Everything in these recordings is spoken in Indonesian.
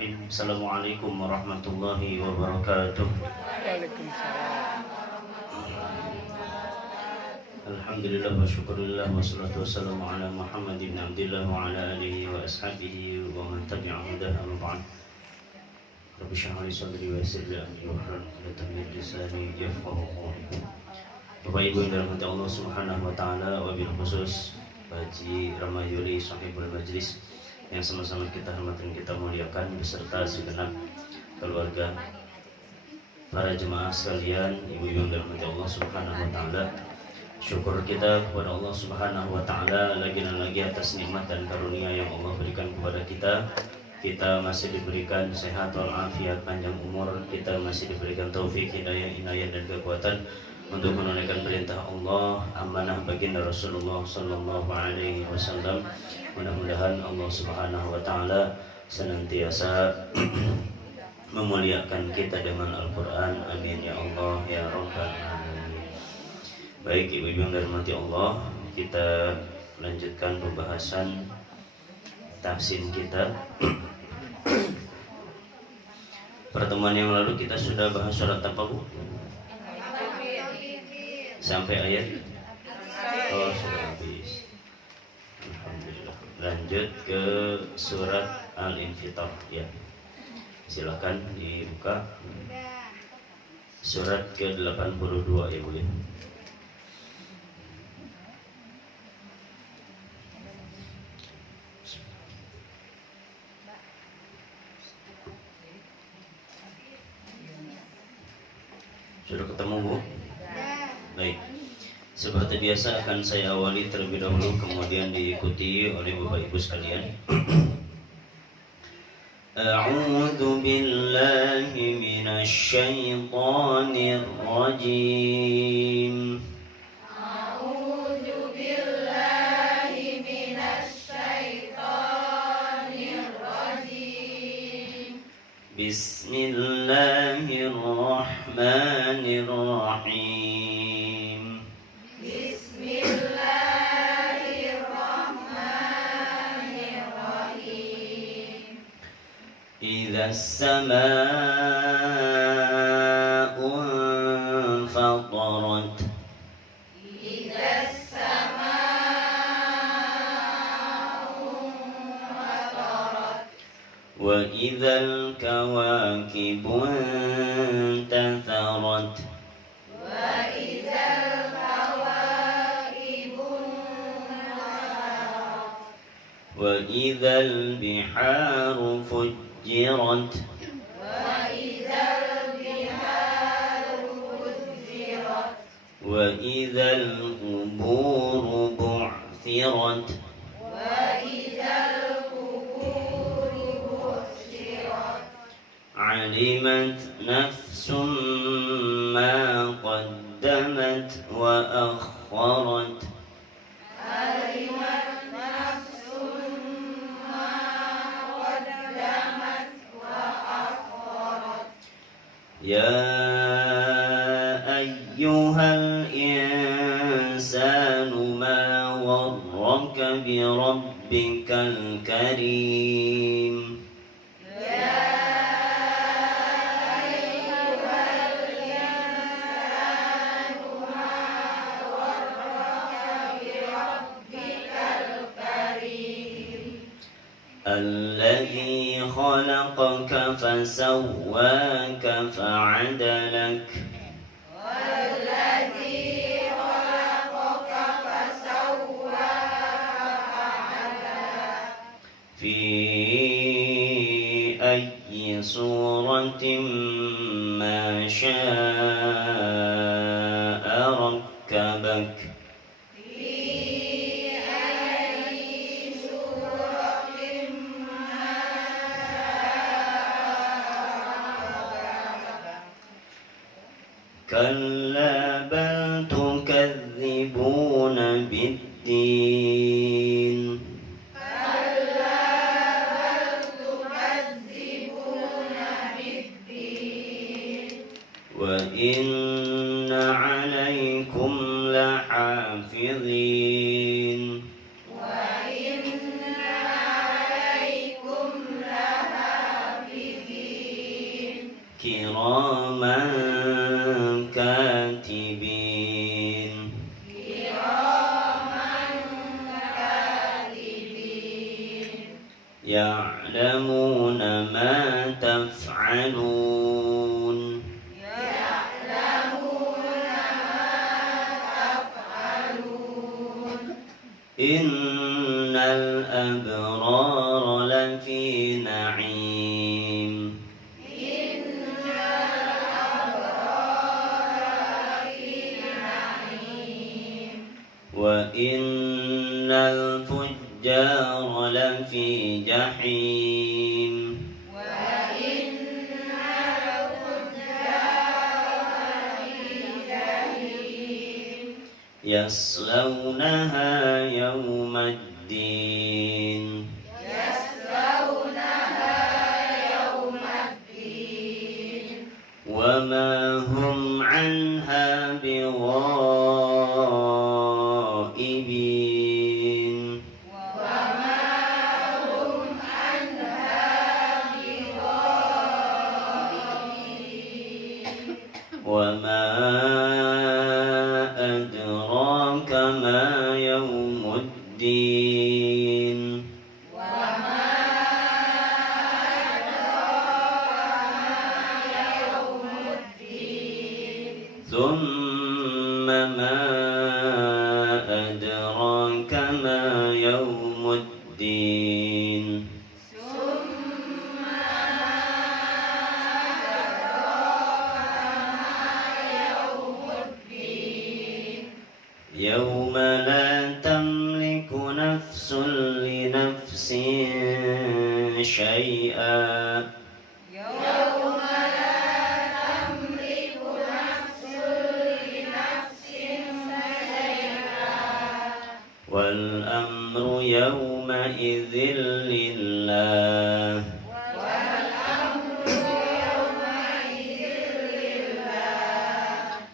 Bismillahirrahmanirrahim. Assalamualaikum warahmatullahi wabarakatuh. Waalaikumsalam. Alhamdulillah wa syukurillah wa salatu wassalamu ala Muhammad ibn Abdillah wa ala alihi wa ashabihi wa man tabi'ahum hudahu amma ba'd. Rabbi shrah li sadri wa yassir li amri wahlul 'uqdatam min lisani yafqahu qawli. Bapak Ibu yang dirahmati Allah Subhanahu wa taala, wabil khusus Haji Ramayuli sahibul majlis yang sama-sama kita hormati dan kita muliakan beserta segenap keluarga, para jemaah sekalian, ibu-ibu yang dirahmati Allah Subhanahu wa taala. Syukur kita kepada Allah Subhanahu wa taala lagi dan lagi atas nikmat dan karunia yang Allah berikan kepada kita. Kita masih diberikan sehat walafiat, panjang umur, kita masih diberikan taufik, hidayah, inayah dan kekuatan untuk menunaikan perintah Allah, amanah baginda Rasulullah sallallahu alaihi wasallam. Mudah-mudahan Allah Subhanahu wa taala senantiasa memuliakan kita dengan Al-Qur'an. Amin ya Allah ya rabbal alamin. Baik ibu-ibu yang dirahmati Allah, kita lanjutkan pembahasan tafsir kita. Pertemuan yang lalu kita sudah bahas surat apa, Bu? Sampai ayat sudah habis. Alhamdulillah. Lanjut ke surat Al-Infitar ya. Silakan dibuka. Surat ke-82 ya, Bu ya. Sudah ketemu, Bu? Baik. Seperti biasa akan saya awali terlebih dahulu, kemudian diikuti oleh Bapak Ibu sekalian. A'udzu billahi minasy syaithanir rajim. A'udzu billahi minasy syaithanir rajim. Bismillahirrahmanirrahim. Bismillahirrahmanirrahim. إذا السماء انفطرت إذا السماء انفطرت. وإذا الكواكب انتثرت وإذا الكواكب انتثرت. وإذا البحار فجرت وإذا البحار فجرت. وإذا القبور بعثرت وإذا القبور بعثرت. علمت نفس ما قدمت وأخرت علمت نفس ما قدمت وأخرت. يا أيها الإنسان ما غرك بربك الكريم يا أيها الإنسان ما غرك بربك الكريم الذي خلقك فسواك فعدلك والذي خلقك فسواك فعدلك في أي صورة ما شاء ركبك في أي سورة ما شاء. كلا بل تكذبون بالدين كلا بل تكذبون بالدين. وإن عليكم لحافظين وإن عليكم لحافظين. كراما كاتبين يعلمون ما تفعلون إن الأبرار لفي نعيم وإن الفجار لفي جحيم يصلونها يوم الدين وما هم عنها بغائبين وما أدراك ما يوم الدين ثم ما أدراك ما يوم الدين يوم لا تملك نفس لنفس شيئا والأمر يومئذ لله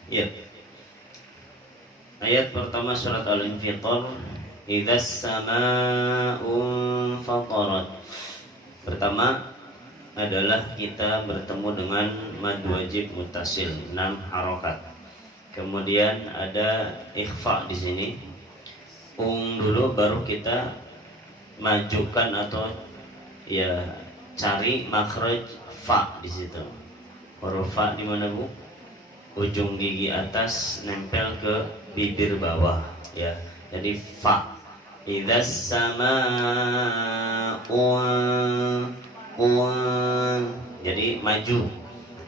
Ya. Ayat pertama surat Al-Infitar, Idzas samaa'u fatarat. Pertama adalah kita bertemu dengan mad wajib muttasil 6 harokat. Kemudian ada ikhfa di sini. Dulu baru kita majukan atau ya cari makhraj fa di situ. Huruf fa di mana, Bu? Ujung gigi atas nempel ke bibir bawah ya. Jadi fa. Idzas samaa'u jadi maju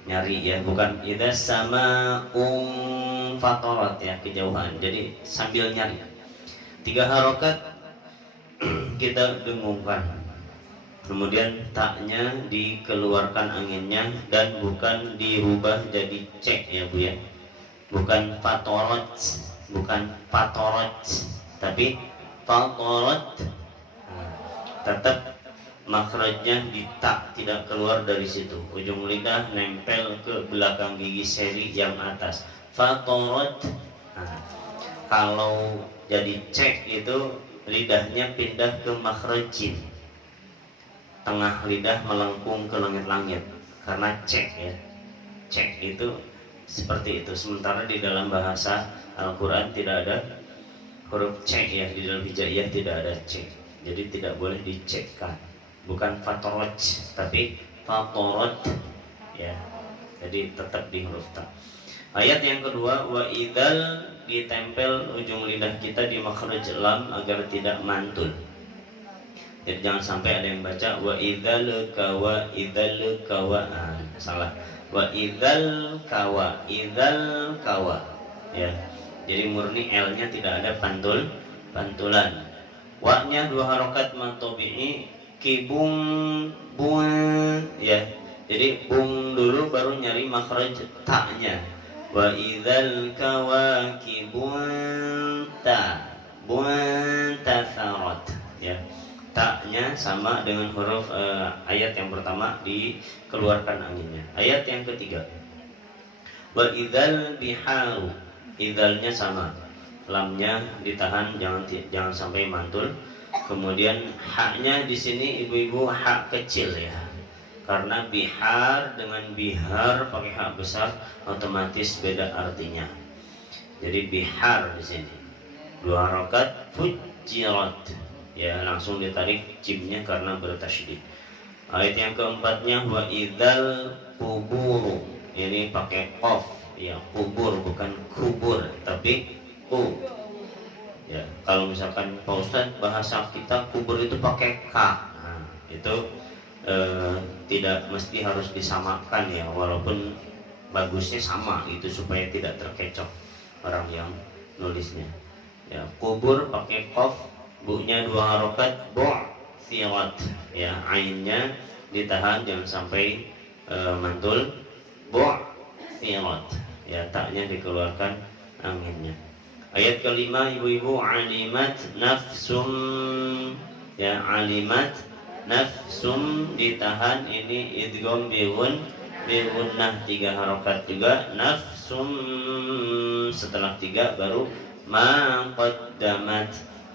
nyari ya, bukan idzas samaa'u fatarat ya, kejauhan. Jadi sambil nyari. 3 harokat kita dengungkan. Kemudian taknya dikeluarkan anginnya dan bukan dirubah jadi cek ya, Bu ya. Bukan fatorot, tapi fatorot. Tetap makhrajnya di tak, tidak keluar dari situ. Ujung lidah nempel ke belakang gigi seri yang atas. Fatorot. Kalau jadi cek itu lidahnya pindah ke makhraj jim. Tengah lidah melengkung ke langit-langit karena cek ya. Cek itu seperti itu. Sementara di dalam bahasa Al-Quran tidak ada huruf cek ya, di dalam hijaiyah tidak ada cek. Jadi tidak boleh dicekkan. Bukan fatorot tapi fatorot ya. Jadi tetap di huruf ta. Ayat yang kedua, wa idzal, ditempel ujung lidah kita di makhraj lam agar tidak mantul. Jadi jangan sampai ada yang baca wa idzal kawa salah. Wa idzal kawa ya. Jadi murni L-nya tidak ada pantulan. Wa-nya 2 harokat matobi'i, kibung bung ya. Jadi bung dulu baru nyari makhraj ta-nya. Wa idzal kawakibun tatharat ya. Ta-nya sama dengan huruf ayat yang pertama, dikeluarkan anginnya. Ayat yang ketiga, wa idzal biharu, idzalnya sama, lamnya ditahan, jangan sampai mantul. Kemudian haknya di sini ibu-ibu hak kecil ya. karena bihar dengan bihar pakai hak besar otomatis beda artinya. Jadi bihar di sini 2 harokat fujirat, ya langsung ditarik jimnya karena bertasydid. Ayat yang keempatnya wa idzal kuburu, ini pakai qaf, ya kubur bukan kubur tapi ku. Ya, kalau misalkan Pak Ustadz bahasa kita kubur itu pakai k, nah, itu tidak mesti harus disamakan ya, walaupun bagusnya sama itu supaya tidak terkecoh orang yang nulisnya. Ya, kubur pakai qaf, bu-nya 2 harokat, firat, ya ainnya ditahan jangan sampai mantul, firat, ya taknya dikeluarkan anginnya. Ayat kelima, ibu-ibu, alimat nafsum, ya alimat nafsum ditahan, ini idgham biwunnah 3 harokat juga, nafsum setelah 3 baru ma qaddamat,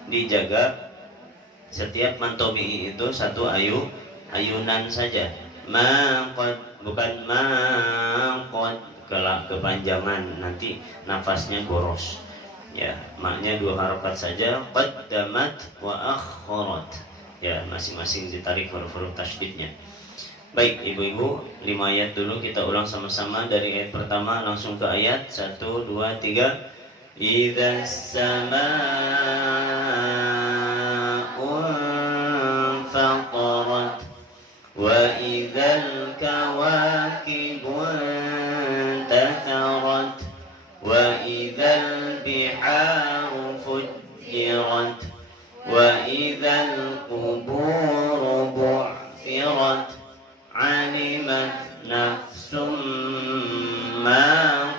dijaga setiap mantobi itu 1 ayunan saja, ma qad, bukan ma qad, kelak kepanjangan nanti nafasnya boros. Ya, maknya 2 harokat saja, qaddamat wa akharat, ya masing-masing ditarik huruf-huruf tasydidnya. Baik ibu-ibu, 5 ayat dulu kita ulang sama-sama dari ayat pertama langsung ke ayat 1, 2, 3. Idzas samaa'u fatarat wa idzal kawakibu intatharat wa idzal biharu fujjirat wa idzal quburu bu'thirat alimat nafsum ma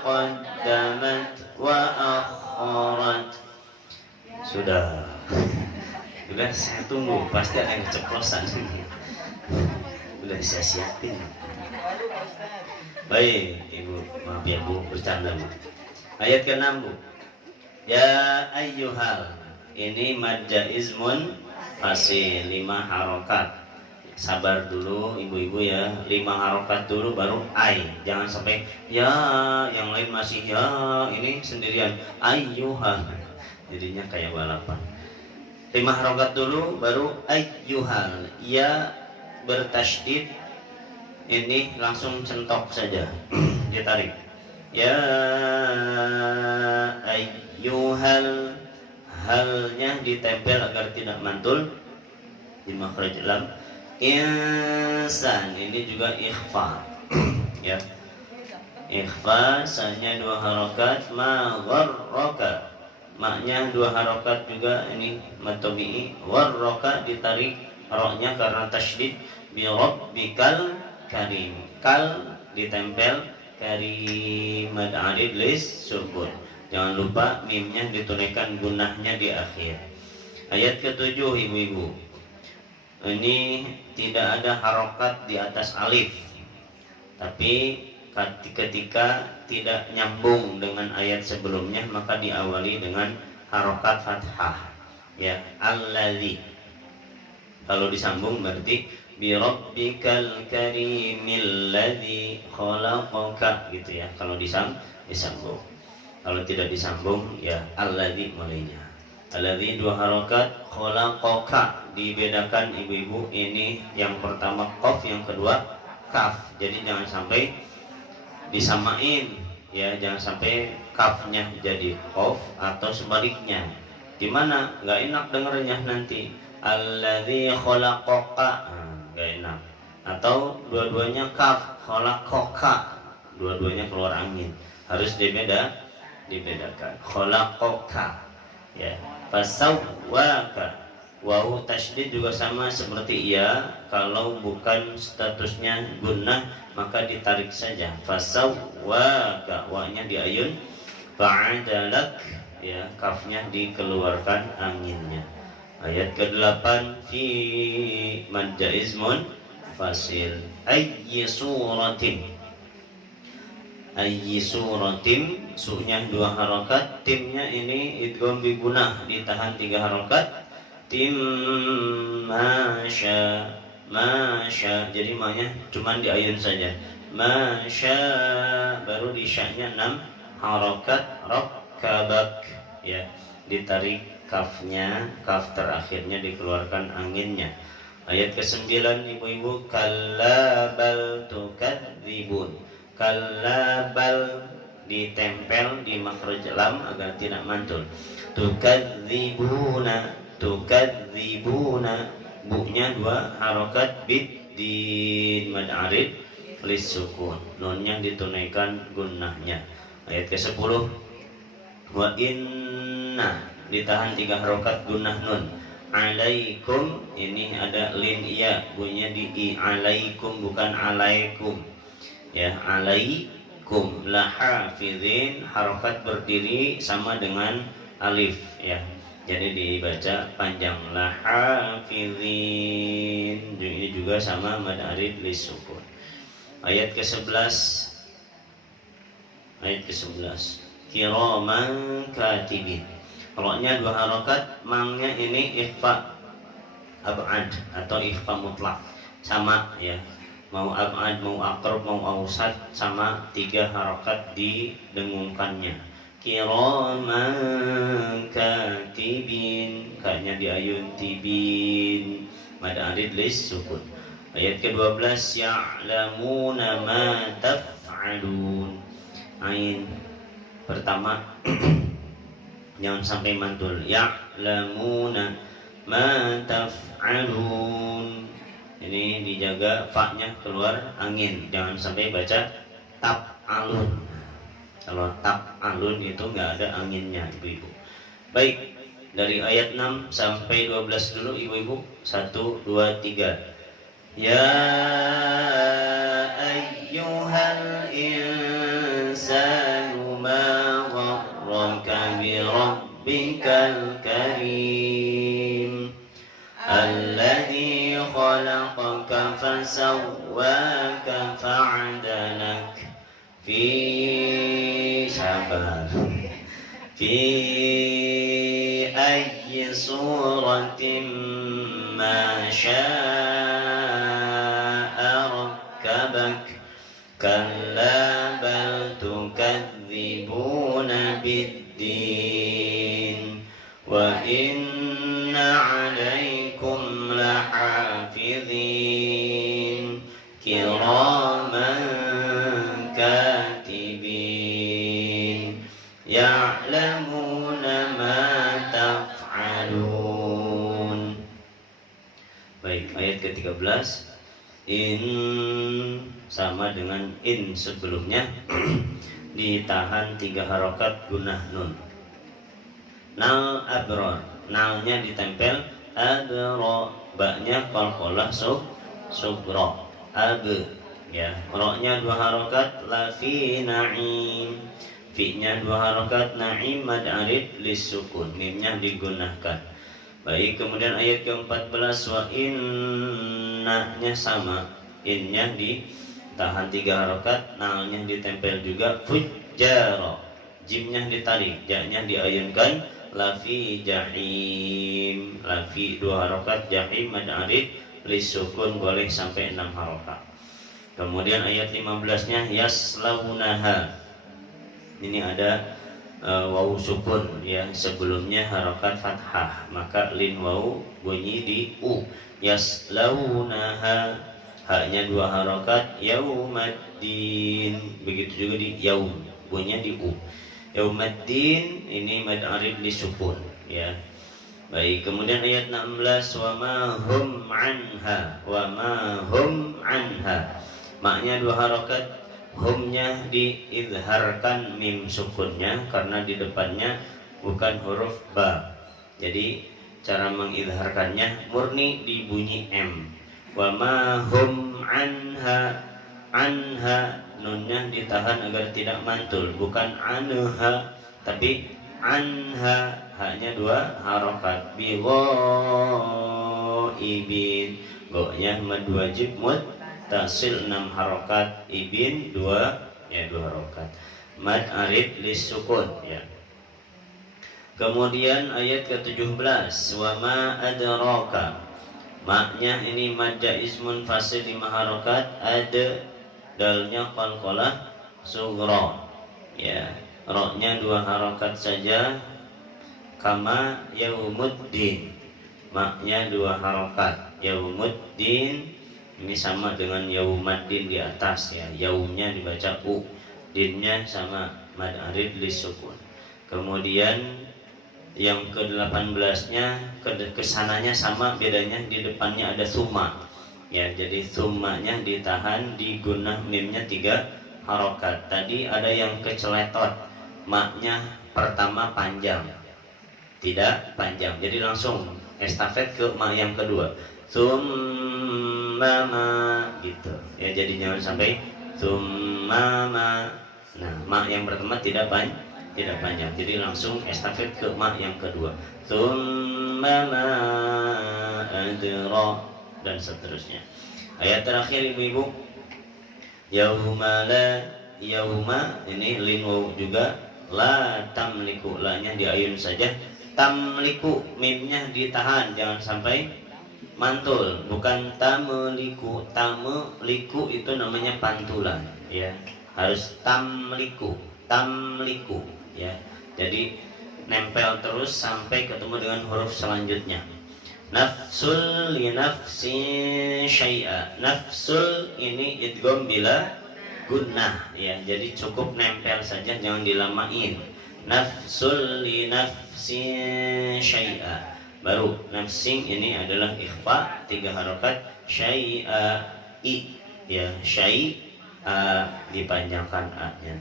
qaddamat wa akharat. Sudah saya tunggu, pasti ada yang keceplosan. Udah saya siapin. Baik ibu, maaf ya bu, bercanda bu. Ayat ke-6 bu, ya ayyuhal, ini mad jaizmun fasil 5 harokat. Sabar dulu ibu-ibu ya, 5 harokat dulu baru ay, jangan sampai ya yang lain masih ya, ini sendirian ayyuhal, jadinya kayak balapan. 5 harokat dulu baru ayyuhal, ya bertasydid, ini langsung centok saja ditarik, ya ayyuhal, halnya ditempel agar tidak mantul di makhraj lam. Insan, ini juga ikhfa ya, ikhfa sanya 2 harokat, ma gharraka, maknya 2 harokat juga, ini matobi'i, warraka ditarik roknya karena tasydid, bi rabbikal karim, kal ditempel, karim mad alif lis sukun, jangan lupa mimnya ditunaikan gunahnya di akhir. Ayat ke-7 ibu-ibu, ini tidak ada harokat di atas alif, tapi ketika tidak nyambung dengan ayat sebelumnya maka diawali dengan harokat fathah, ya alladzi. Kalau disambung berarti bi rabbikal karimil ladzi khalaqaka gitu ya, kalau disambung. Kalau tidak disambung ya alladzi mulainya. Alladzi 2 harokat, khalaqaka dibedakan ibu-ibu, ini yang pertama qaf, yang kedua kaf, jadi jangan sampai disamain ya, jangan sampai kafnya jadi qaf atau sebaliknya. Gimana? Nggak enak dengernya nanti, alladzi khalaqaka, nggak enak. Atau dua-duanya kaf, khalaqaka, dua-duanya keluar angin, harus dibedakan. Khalaqaka ya, fasawwaka, wawu tasydid juga sama seperti iya, kalau bukan statusnya gunnah maka ditarik saja, fasawwaka, wa-nya diayun, fa'adalak ya, kafnya dikeluarkan anginnya. Ayat ke-8, fi mad jaizmun fasil, ayyi suratin, ayyi suratin, su-nya 2 harokat, timnya ini idgham bi gunah ditahan 3 harokat, tim masya masya, jadi maunya cuman di ayun saja. Masya, baru di syaknya 6 harokat rokkabak, ya, ditarik kafnya, kaf terakhirnya dikeluarkan anginnya. Ayat ke-9 ibu-ibu, kalla bal tukadzibun. Kalla bal ditempel di makhraj lam agar tidak mantul. Tukadzibuna, tukadzibuna, bu-nya 2 harokat biddin mad arid lis sukun, nunnya ditunaikan gunnahnya. Ayat ke-10, wa inna ditahan 3 harokat gunnah nun. Alaikum, ini ada lin iya, bunyinya di i, alaikum bukan alaikum, ya, alaikum. Lahafizin, harokat berdiri sama dengan alif, ya, jadi dibaca panjang. Lahafizin, ini juga sama mad arid lis sukun. Ayat ke-11, ayat ke-11, kiraman katibin. Roknya 2 harokat, mangnya ini ikhfa ab'ad atau ikhfa mutlak, sama ya, mau ab'ad, mau aqrab, mau ausat, sama 3 harokat didengungkannya. Kiraman katibin, kayaknya di ayun, tibin mad arid lis sukun. Ayat ke-12, ya'lamuna ma taf'alun. Ain pertama jangan sampai mantul. Ya'lamuna ma taf'alun, ini dijaga fa-nya keluar angin, jangan sampai baca taf'alun. Kalau taf'alun itu nggak ada anginnya, ibu-ibu. Baik, dari ayat 6 sampai 12 dulu ibu-ibu. 1, 2, 3. Ya ayyuhal insanu ma gharraka bi rabbikal karim alladzi khalaqaka fasawwaka fa'adalak fi sabar fi ayyi suratin ma syaa rakkabak kalla bal tukadzibuna biddin wa inna alaikum lahafizin kiraman katibin ya'lamuna ma taf'alun. Baik, ayat ke-13, in sama dengan in sebelumnya ditahan 3 harokat gunnah nun. Nal abror, nalnya ditempel, abro, baknya qalqalah subro, ab, ya, roknya 2 harokat, lafi na'im, fi-nya 2 harokat, na'im mad arid lis sukun, mimnya digunakan. Baik, kemudian ayat ke-14, wa inna-nya sama, in-nya ditahan 3 harokat, nalnya ditempel juga, fujjaro, jimnya ditarik, ja-nya diayunkan, lafi jahim, lafi 2 harokat, jahim mad arid lis sukun, boleh sampai 6 harokat. Kemudian ayat 15-nya yaslaunaha, ini ada wawu sukun, ya, sebelumnya harokat fathah, maka lin wawu bunyi di u. Yaslaunaha, haknya 2 harokat, yaumaddin, begitu juga di yaum, bunyinya di u. Yaumaddin ini mad arid li sukun, ya. Baik, kemudian ayat 16, wa ma hum anha, wa ma hum anha, maknya 2 harokat, humnya diizharkan mim sukunnya karena di depannya bukan huruf ba. Jadi cara mengizharkannya murni di bunyi m. Wa ma hum anha, anha nunnya ditahan agar tidak mantul, bukan anha tapi anha, hanya 2 harokat. Bi ghaibin, go-nya mad wajib tasil 6 harokat, ibin 2 harokat, mad arid lis sukun, ya. Kemudian ayat ke-17, wa ma adraka, Maknya ini mad jaiz munfasil 5 harokat, ada dalnya qalqalah sughra. Ya, roknya 2 harokat saja. Kama yaumuddin, maknya 2 harokat. Yaumuddin ini sama dengan yaumaddin di atas ya. Yaumnya dibaca u, dinnya sama mad arid lisukun. Kemudian yang ke-18-nya kesananya sama, bedanya di depannya ada summa. Ya, jadi summanya ditahan, di gunnah mimnya 3 harokat. Tadi ada yang keceletot, maknya pertama panjang, tidak panjang. Jadi langsung estafet ke mak yang kedua. Summa ma gitu. Ya, jadi jangan sampai summa ma. Nah, mak yang pertama tidak panjang, jadi langsung estafet ke mak yang kedua. Tsumma ma adra, dan seterusnya. Ayat terakhir ibu-ibu, yauma la, yauma ini lin waw juga, la tamliku, la-nya diayun saja, tamliku mimnya ditahan, jangan sampai mantul, bukan tamliku. Tamliku itu namanya pantulan ya, harus tamliku ya. Jadi nempel terus sampai ketemu dengan huruf selanjutnya. Nafsul li nafsin syai'a. Nafsul ini idgham bila gunnah ya. Jadi cukup nempel saja, jangan dilamain. Nafsul li nafsin syai'a. Baru nafsing ini adalah ikhfa 3 harokat, syai'a i ya, syai'a dipanjangkan a-nya.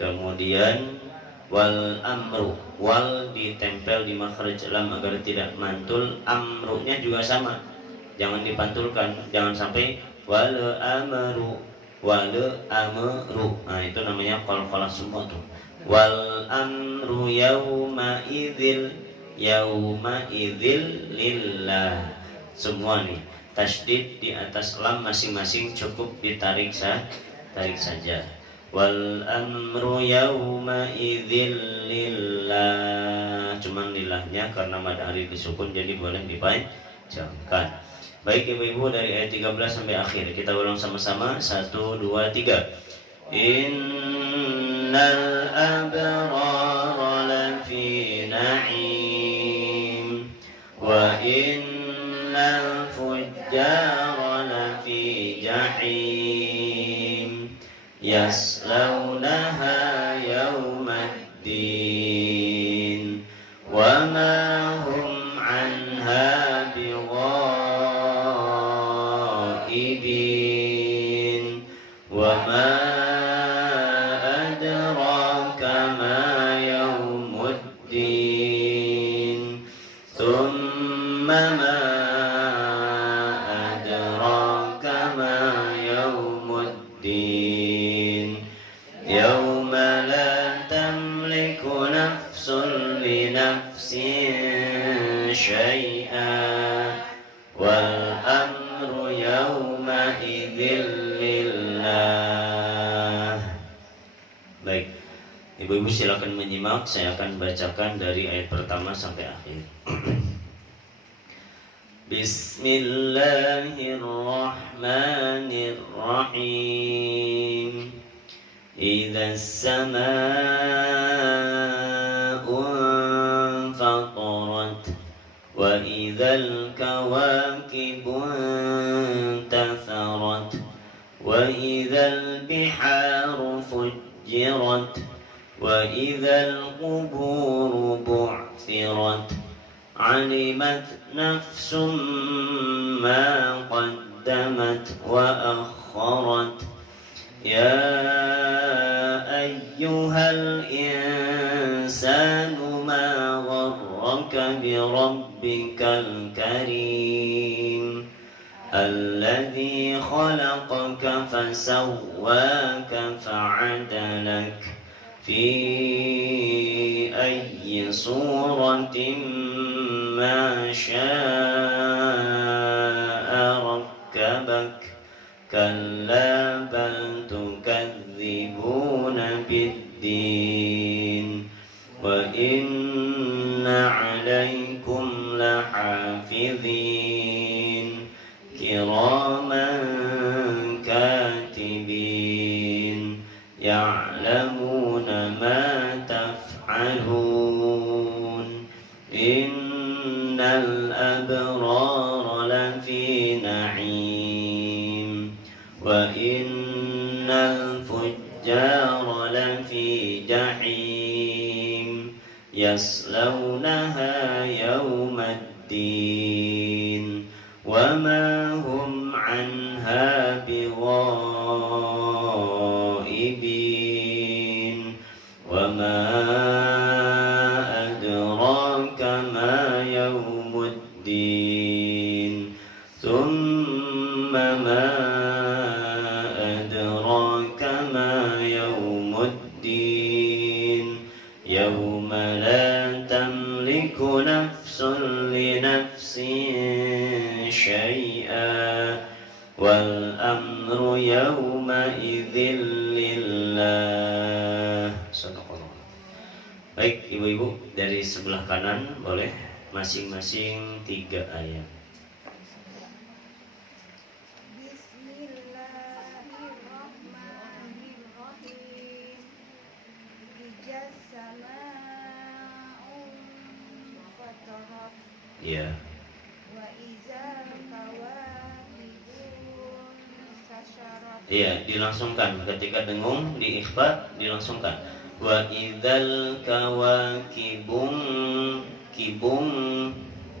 Kemudian wal amru, wal ditempel di makhraj lam agar tidak mantul. Amrunya juga sama, jangan dipantulkan, jangan sampai wal amru, wal amru. Nah, itu namanya qalqalah semua tuh. Wal amru yauma idzil, yauma idzil lillah. Semua nih tasydid di atas lam masing-masing cukup ditarik saja. Wal amru yauma idzil lillah. Cuman lillahnya karena mad arid disukun jadi boleh dipanjangkan. Baik ibu-ibu, dari ayat 13 sampai akhir kita ulang sama-sama. 1, 2, 3. Innal abrara lafi na'im wa innal fujjara lafi jahim yaslaunaha yaumaddin wa ma hum anha bighaibin wa ma adraka ma yaumuddin thumma ma adraka ma yaumuddin yauma la tamliku nafsun li nafsin syai'a wal amru yauma idzil lillah. Baik, ibu-ibu silakan menyimak, saya akan bacakan dari ayat pertama sampai akhir. Bismillahirrahmanirrahim. Idza as-samaa'u fatarat wa idzal kawakibu intatharat wa idzal biharu fujjirat wa idzal quburu bu'thirat alimat nafsum ma qaddamat wa akharat ya ayyuhal insanu ma gharraka bi rabbikal karim alladhi khalaqaka fasawwaka fa'adalak fi ayyi suratin ma syaa rakkabak kalla bal tukadzibuna biddin wa inna alaikum lahafidhin كاتبين يعلمون ما تفعلون إن الأبرار لفي نعيم وإن الفجار لفي جحيم يصلونها يوم الدين وما هم عنها بغائبين وما أدراك ما يوم الدين ثم ما أدراك ما يوم الدين يوم لا تملك نفس لنفس شيئا والأمر يومئذ لله. Baik ibu-ibu, dari sebelah kanan boleh masing-masing 3 ayat. Bismillahirrahmanirrahim. Ijaz sama'un fatarat. Iya. Wa izal kawakibun sasyarat. Iya, dilangsungkan ketika dengung di ikhfa dilangsungkan. Wa idzal kawakibun kibung.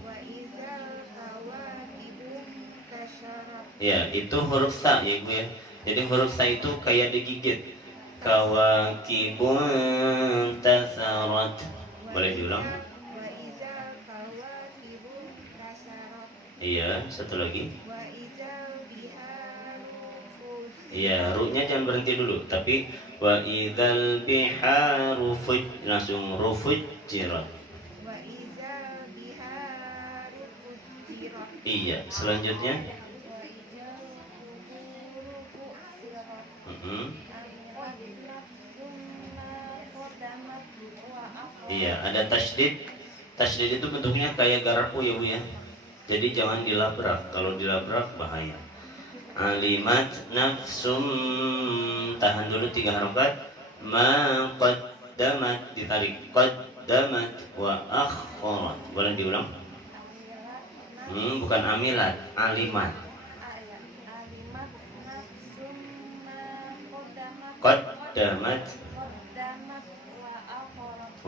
Wa izal kawakibun kasyarat. Ya, itu huruf sa ya Ibu ya. Jadi huruf sa itu kayak digigit. Kawakibun tasarat. Boleh diulang? Wa izal kawakibun kasyarat. Iya, satu lagi. Wa izal biharu fujirat. Iya, ru-nya jangan berhenti dulu, tapi wa idzal biharu langsung rufujjirat. Wa izal biharu fujirat. Iya, selanjutnya. Wa izal kuburu bu'sirat. Iya, ada tasydid. Tasydid itu bentuknya kayak garpu ya Bu ya. Jadi jangan dilabrak. Kalau dilabrak bahaya. Alimat nafsum, tahan dulu 3 harokat. Ma qaddamat, ditarik. Qaddamat wa akharat. Boleh diulang? Bukan amilat, alimat. Alimat nafsum ma qaddamat Qaddamat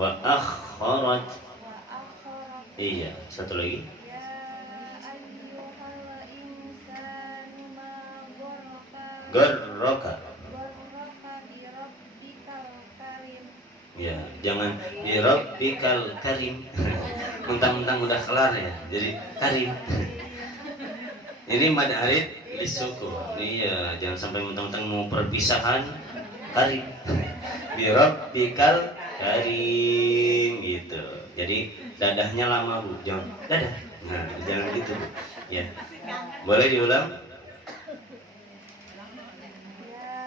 wa akharat. wa akharat. Iya, satu lagi. Ya ayyuhal insanu ma Garraka. gharraka bi rabbikal karim. Ya, jangan di Rabbikal Karim. Mentang-mentang udah kelar ya, jadi Karim. Ini mad arid lisuku. Iya, jangan sampai mentang-mentang mau perpisahan Karim. Di Rabbikal Karim gitu. Jadi dadahnya lama Bu, jangan dadah. Nah, jangan gitu Bu. Ya. Boleh diulang? Ya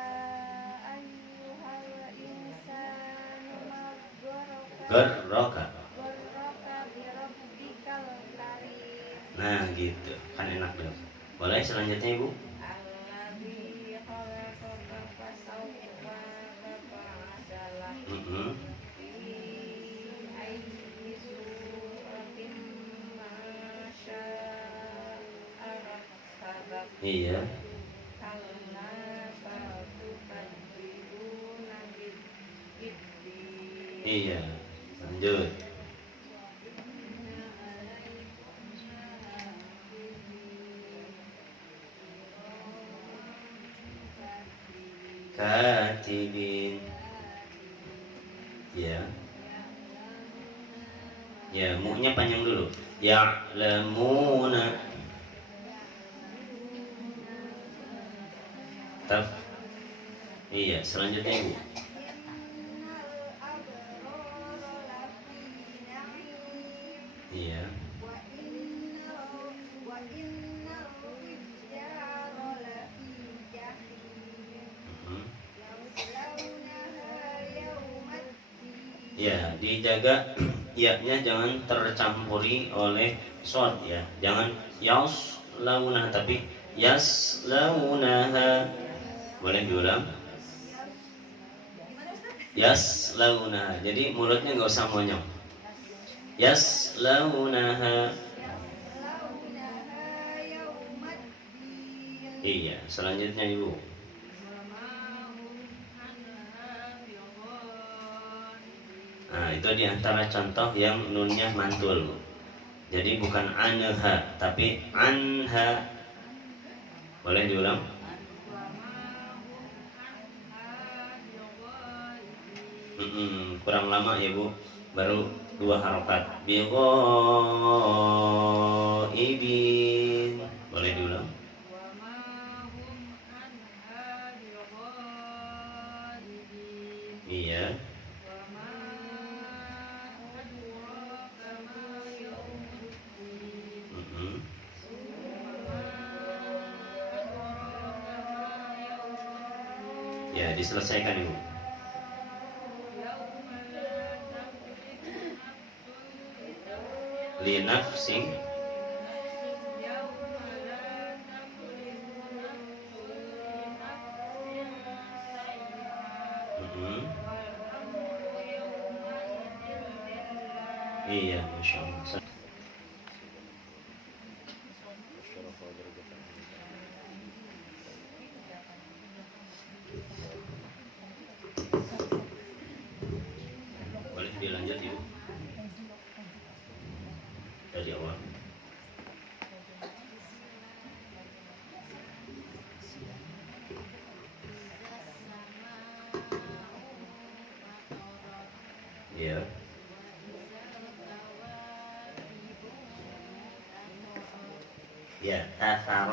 ayyuhal insanu ma Garraka. gharraka bi rabbikal karim. Nah, gitu. Kan enak dong. Boleh selanjutnya Ibu? Alladzi khalaqaka fasawwaka fa'adalak. Fi ayyi suratin ma syaa rakkabak. Iya. Kalla satubadiluna bid-din. Iya. Lanjut. Katibin. Ya. Ya, mu-nya panjang dulu. Ya'lamuna. Taf. Iya, selanjutnya Ibu. Innal abrara lafi na'im. Iya. Wa innal fujjara lafi jahim. Mhm. Yaslawnaha yawmaddin. Ya, dijaga ya-nya jangan tercampuri oleh shod ya. Jangan yaslaunah tapi yaslaunaha. Boleh diulang? Yaslaunaha. Jadi mulutnya nggak usah monyong. Yaslaunaha. يصلونها يوم الدين Iya, selanjutnya Ibu. Nah, itu diantara contoh yang nunnya mantul, Bu. Jadi bukan anha, tapi anha. Boleh diulang? Kurang lama ya Bu. Baru 2 harokat. Ibin. Boleh diulang? Iya. Mm-mm. Ya, diselesaikan Ibu. Linafsing. Mm-mm. Iya, Masya Allah. Boleh dilanjut Ibu dari awal. Iya. Ya, tasar